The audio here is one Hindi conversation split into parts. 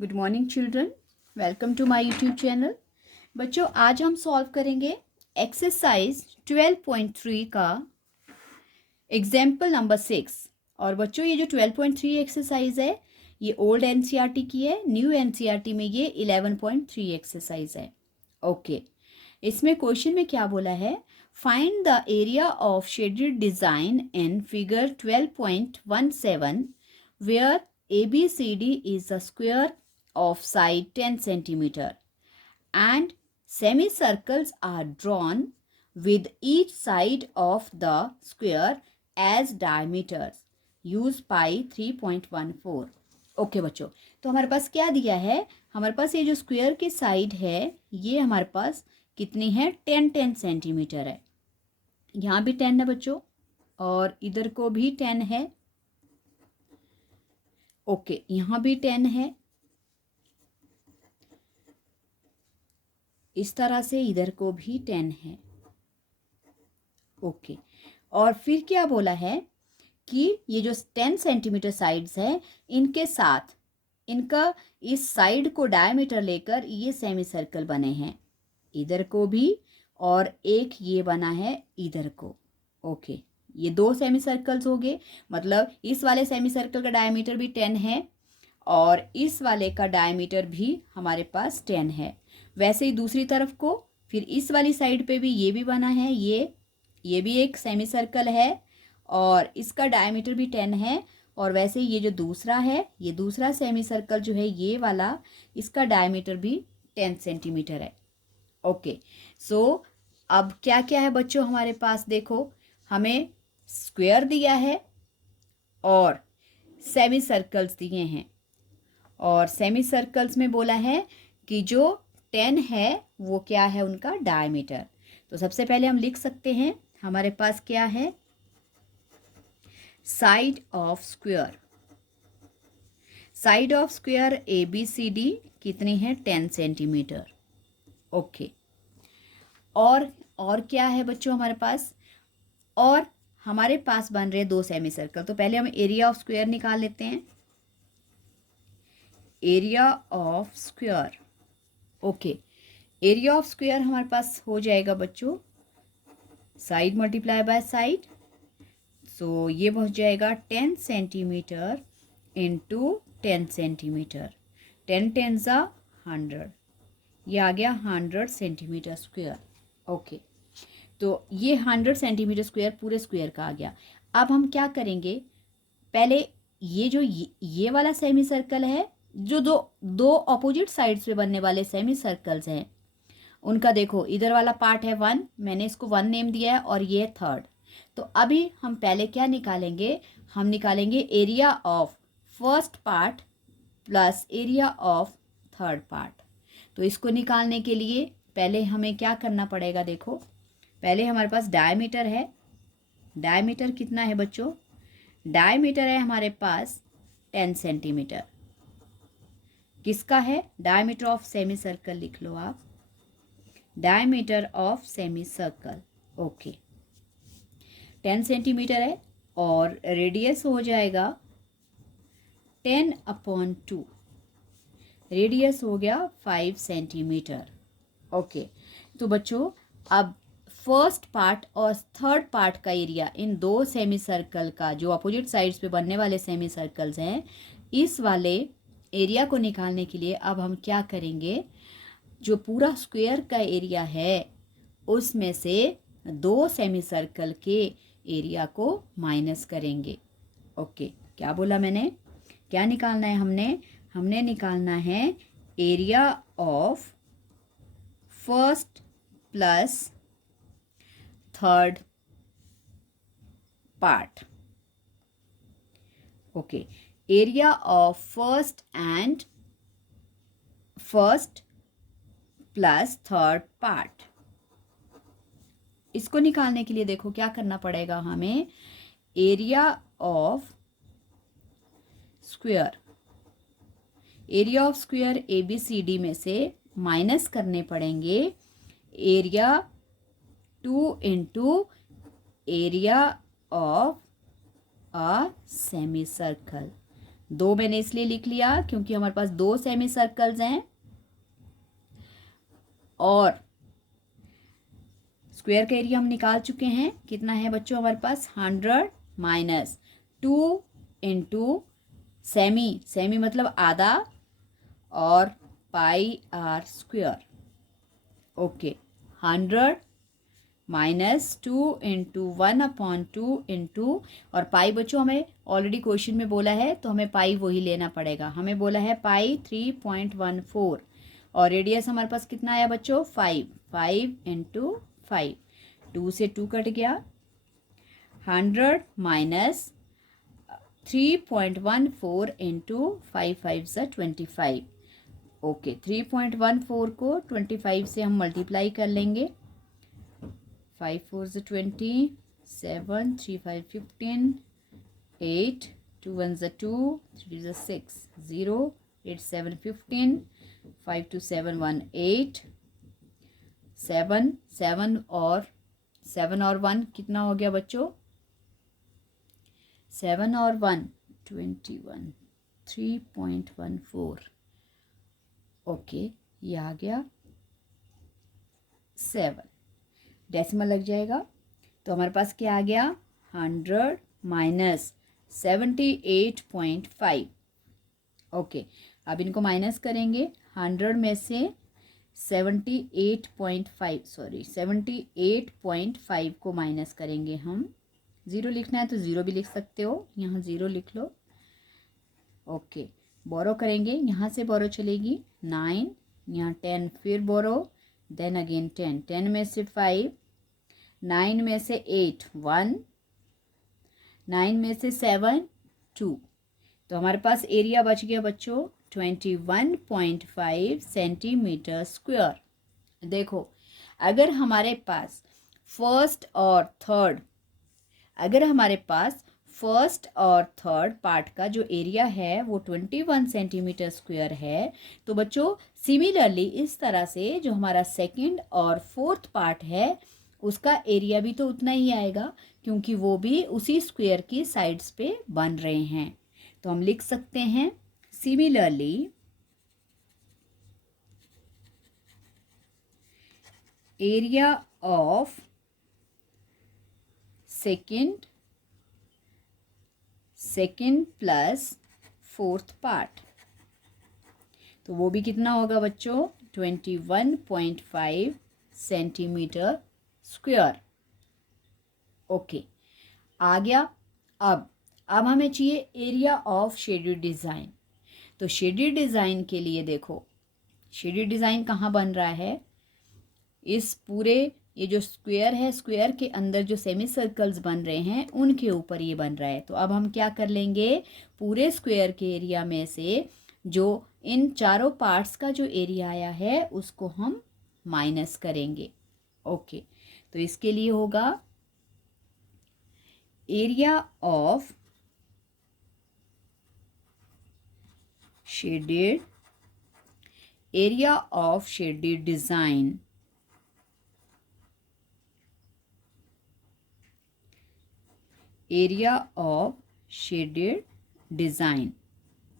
Good morning children, welcome to my YouTube channel. बच्चों, आज हम सॉल्व करेंगे एक्सरसाइज 12.3 का एग्जाम्पल नंबर 6। और बच्चों, ये जो 12.3 एक्सरसाइज है ये ओल्ड एनसीईआरटी की है। न्यू एनसीईआरटी में ये 11.3 एक्सरसाइज है। ओके, इसमें क्वेश्चन में क्या बोला है? Find the area of shaded design in figure 12.17 where ABCD is a square of side 10 centimeter and semicircles are drawn with each side of the square as diameters. Use pi 3.14. Okay बच्चों, तो हमारे पास क्या दिया है? हमारे पास ये जो स्क्वायर की साइड है ये हमारे पास कितनी है? 10 सेंटीमीटर है। यहाँ भी 10 है बच्चों और इधर को भी 10 है। ओके, यहाँ भी 10 है। इस तरह से इधर को भी 10 है। ओके, और फिर क्या बोला है कि ये जो 10 सेंटीमीटर साइड्स है इनके साथ इनका इस साइड को डायमीटर लेकर ये सेमी सर्कल बने हैं, इधर को भी और एक ये बना है इधर को। ओके, ये दो सेमी सर्कल्स हो गए। मतलब इस वाले सेमी सर्कल का डायमीटर भी 10 है और इस वाले का डायमीटर भी हमारे पास 10 है। वैसे ही दूसरी तरफ को फिर इस वाली साइड पे भी ये भी बना है, ये भी एक सेमी सर्कल है और इसका डायमीटर भी 10 है। और वैसे ही ये जो दूसरा है, ये दूसरा सेमी सर्कल जो है ये वाला, इसका डायमीटर भी 10 सेंटीमीटर है। ओके, सो अब क्या क्या है बच्चों हमारे पास? देखो, हमें स्क्वायर दिया है और सेमी सर्कल्स दिए हैं। और सेमी सर्कल्स में बोला है कि जो 10 है वो क्या है? उनका डायमीटर। तो सबसे पहले हम लिख सकते हैं, हमारे पास क्या है? Side of square. Side of square ABCD कितनी है? 10 सेंटीमीटर। ओके, और क्या है बच्चों हमारे पास? और हमारे पास बन रहे दो सेमी सर्कल। तो पहले हम एरिया ऑफ स्क्वायर निकाल लेते हैं। Area of square, okay, area of square हमारे पास हो जाएगा बच्चों साइड मल्टीप्लाई बाय साइड। सो ये हो जाएगा 10 सेंटीमीटर इंटू 10 सेंटीमीटर। 10 10 ज़ा 100, ये आ गया 100 सेंटीमीटर स्क्वायर। ओके, तो ये 100 सेंटीमीटर स्क्वायर पूरे स्क्वायर का आ गया। अब हम क्या करेंगे? पहले ये जो ये वाला सेमी सर्कल है, जो दो दो ऑपोजिट साइड्स पे बनने वाले सेमी सर्कल्स हैं, उनका देखो, इधर वाला पार्ट है 1, मैंने इसको 1 नेम दिया है और ये 3rd। तो अभी हम पहले क्या निकालेंगे? हम निकालेंगे area of first part plus area of 3rd part. तो इसको निकालने के लिए पहले हमें क्या करना पड़ेगा? देखो, पहले हमारे पास डायमीटर है। डायमीटर कितना है बच्चों? डायमीटर है हमारे पास 10 सेंटीमीटर। किसका है? डायमीटर ऑफ सेमी सर्कल लिख लो आप, diameter of semi circle. Okay, 10 centimetre है और रेडियस हो जाएगा 10/2। रेडियस हो गया 5 सेंटीमीटर। ओके, तो बच्चों अब फर्स्ट पार्ट और 3rd पार्ट का एरिया, इन दो सेमी सर्कल का जो अपोजिट साइड्स पे बनने वाले सेमी सर्कल्स हैं, इस वाले एरिया को निकालने के लिए अब हम क्या करेंगे? जो पूरा स्क्वायर का एरिया है उसमें से दो सेमी सर्कल के एरिया को माइनस करेंगे। ओके, क्या बोला मैंने? क्या निकालना है हमने निकालना है area of first plus 3rd part. Okay, area of first plus 3rd part. इसको निकालने के लिए देखो क्या करना पड़ेगा हमें? Area of square, area of square ABCD में से माइनस करने पड़ेंगे area 2 into area of a semi circle. 2 मैंने इसलिए लिख लिया क्योंकि हमारे पास 2 सेमी सर्कल्स हैं और स्क्वायर का एरिया हम निकाल चुके हैं। कितना है बच्चों हमारे पास 100 माइनस 2 इंटू सेमी, सेमी मतलब आधा, और pi r square. Okay, 100 minus 2 into 1/2 into, और पाई बच्चों हमें ऑलरेडी क्वेश्चन में बोला है तो हमें पाई वही लेना पड़ेगा। हमें बोला है पाई 3.14 और रेडियस हमारे पास कितना आया बच्चों 5, 5 इंटू 5, 2 से 2 कट गया। 100 माइनस 3.14 इंटू 5 5 सा 25। ओके, 3.14 को 25 से हम मल्टीप्लाई कर लेंगे। 5 4 ज़ 20, 7 3 5 15, 8 2 1 ज़ 2, 3 ज़ 6, 0 8 7 15, 5 2 7 1 8, 7 7 और 1 कितना हो गया बच्चों 7 और 1 21, 3.14। ओके, ये आ गया 7, डेसिमल लग जाएगा तो हमारे पास क्या आ गया 100 माइनस 78.5। ओके, अब इनको माइनस करेंगे। 100 में से 78.5 को माइनस करेंगे हम। 0 लिखना है तो 0 भी लिख सकते हो, यहाँ 0 लिख लो। ओके, बोरो करेंगे, यहाँ से बोरो चलेगी 9, यहाँ 10 फिर बोरो, देन अगेन 10, 10 में से 5, 9 में से 8 1, 9 में से 7 2, तो हमारे पास एरिया बच गया बच्चों 21.5 सेंटीमीटर स्क्वायर। देखो, अगर हमारे पास फर्स्ट और थर्ड पार्ट का जो एरिया है वो 21 सेंटीमीटर स्क्वायर है, तो बच्चों सिमिलरली इस तरह से जो हमारा सेकंड और फोर्थ पार्ट है उसका एरिया भी तो उतना ही आएगा, क्योंकि वो भी उसी स्क्वायर की साइड्स पे बन रहे हैं। तो हम लिख सकते हैं similarly area of second plus fourth part, तो वो भी कितना होगा बच्चों 21.5 सेंटीमीटर स्क्वायर। ओके, आ गया। अब हमें चाहिए एरिया ऑफ शेडेड डिज़ाइन। तो शेडेड डिज़ाइन के लिए देखो, शेडेड डिज़ाइन कहाँ बन रहा है, इस पूरे ये जो स्क्वायर है, स्क्वायर के अंदर जो सेमी सर्कल्स बन रहे हैं उनके ऊपर ये बन रहा है। तो अब हम क्या कर लेंगे, पूरे स्क्वायर के एरिया में से जो इन चारों पार्ट्स का जो एरिया आया है उसको हम माइनस करेंगे। ओके, तो इसके लिए होगा area of shaded design, area of shaded design.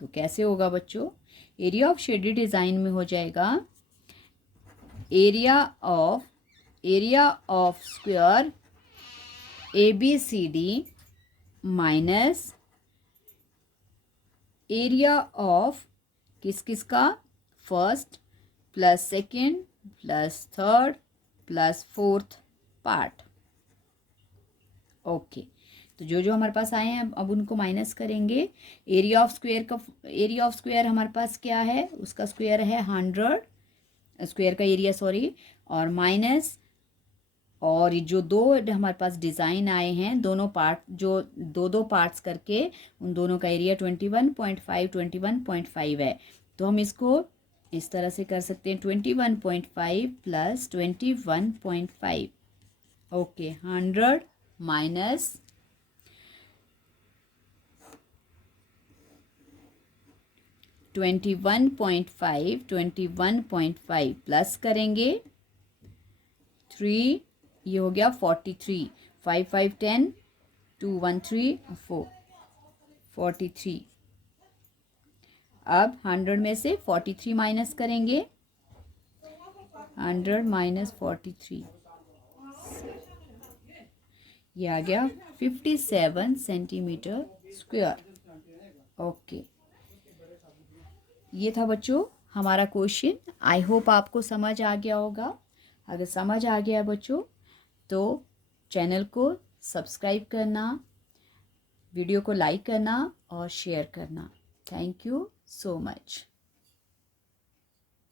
तो कैसे होगा बच्चों, एरिया ऑफ शेडेड डिज़ाइन में हो जाएगा area of square ABCD minus area of किस का, first plus second plus third plus fourth part. Okay, तो जो हमारे पास आए हैं अब उनको माइनस करेंगे। एरिया ऑफ स्क्वायर हमारे पास क्या है, उसका स्क्वायर है 100, स्क्वायर का एरिया सॉरी, और माइनस, और जो दो हमारे पास डिज़ाइन आए हैं दोनों पार्ट, जो दो पार्ट्स करके उन दोनों का एरिया 21.5 है। तो हम इसको इस तरह से कर सकते हैं 21.5 प्लस 21.5। ओके, 100 माइनस 21.5 प्लस करेंगे 3, ये हो गया 43, 5 5 10, 2 1 3 4 43। अब 100 में से 43 माइनस करेंगे, 100 माइनस 43, ये आ गया 57 सेंटीमीटर स्क्वायर। ओके, ये था बच्चों हमारा क्वेश्चन। आई होप आपको समझ आ गया होगा। अगर समझ आ गया बच्चों तो चैनल को सब्सक्राइब करना, वीडियो को लाइक करना और शेयर करना। Thank you so much.